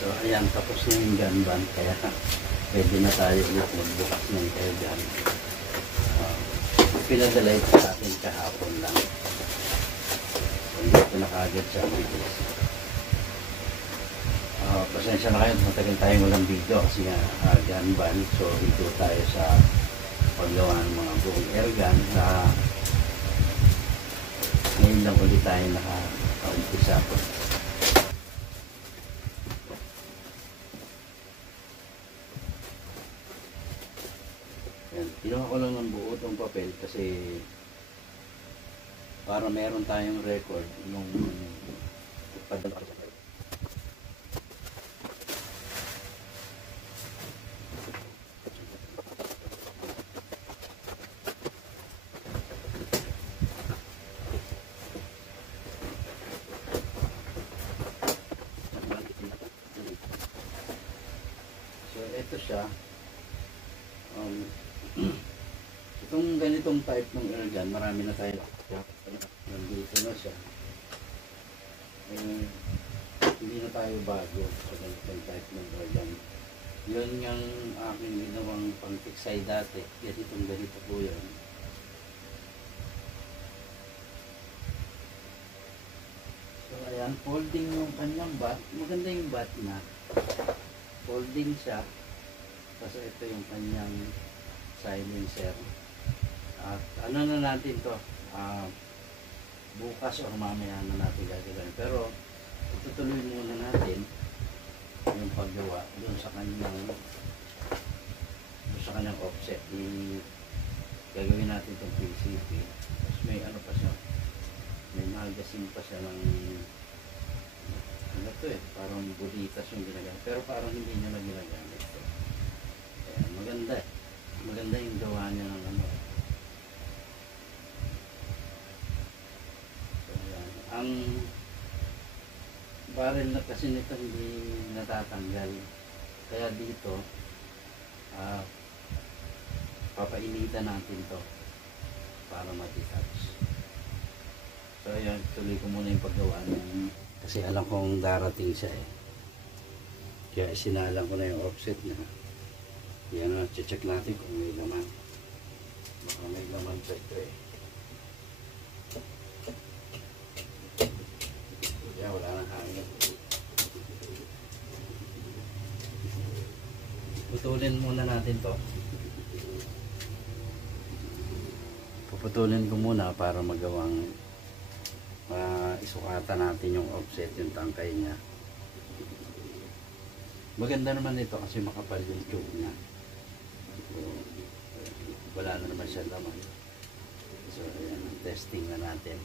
So ayan, tapos na yung gun band, kaya pwede na tayo ulit magbukas ng air gun. Pinadala ito sa akin kahapon lang. So dito na kaagad siya bilis. Pasensya na kayo, matagal tayong walang video kasi nga gun band. So dito tayo sa paggawa ng mga buong air gun na ngayon lang ulit tayo naka-umpisa po. Kinuha ko lang ng buo itong papel kasi para meron tayong record nung padala ko sa kayo. So ito siya. Itong ganitong type ng air gun, marami na tayo. Nandito na siya. Hindi na tayo bago sa ganitong type ng air gun. Yun yung aking ginawang pang-tiksay dati. Ganito po yun. So ayan, folding yung kanyang bat. Maganda yung bat na. Folding siya. Kasi ito yung kanyang silencer. At ano na natin to, bukas o mamaya na natin gagawin. Pero itutuloy muna natin yung paggawa doon sa kanyang offset. Gagawin natin itong PCB. Tapos may ano pa siya, may magazine pa siya ng ano to parang bulitas yung ginagamit. Pero parang hindi niya na ginagamit to. Ayan, maganda yung gawa niya ng ano. Ang barrel na kasi nito hindi natatanggal, kaya dito papainitan natin to para matitouch. So ayan, tuloy ko muna yung paggawa ng, kasi alam kong darating siya kaya sinalang ko na yung offset niya. Yan, check natin kung may laman. Baka may laman pa ito wala nang hangin. Putulin muna natin to. Puputulin ko muna para magawang isukatan natin yung offset, yung tangkay niya. Maganda naman ito kasi makapal yung tube niya. So, wala na naman siya laman. So ayan, testing na natin.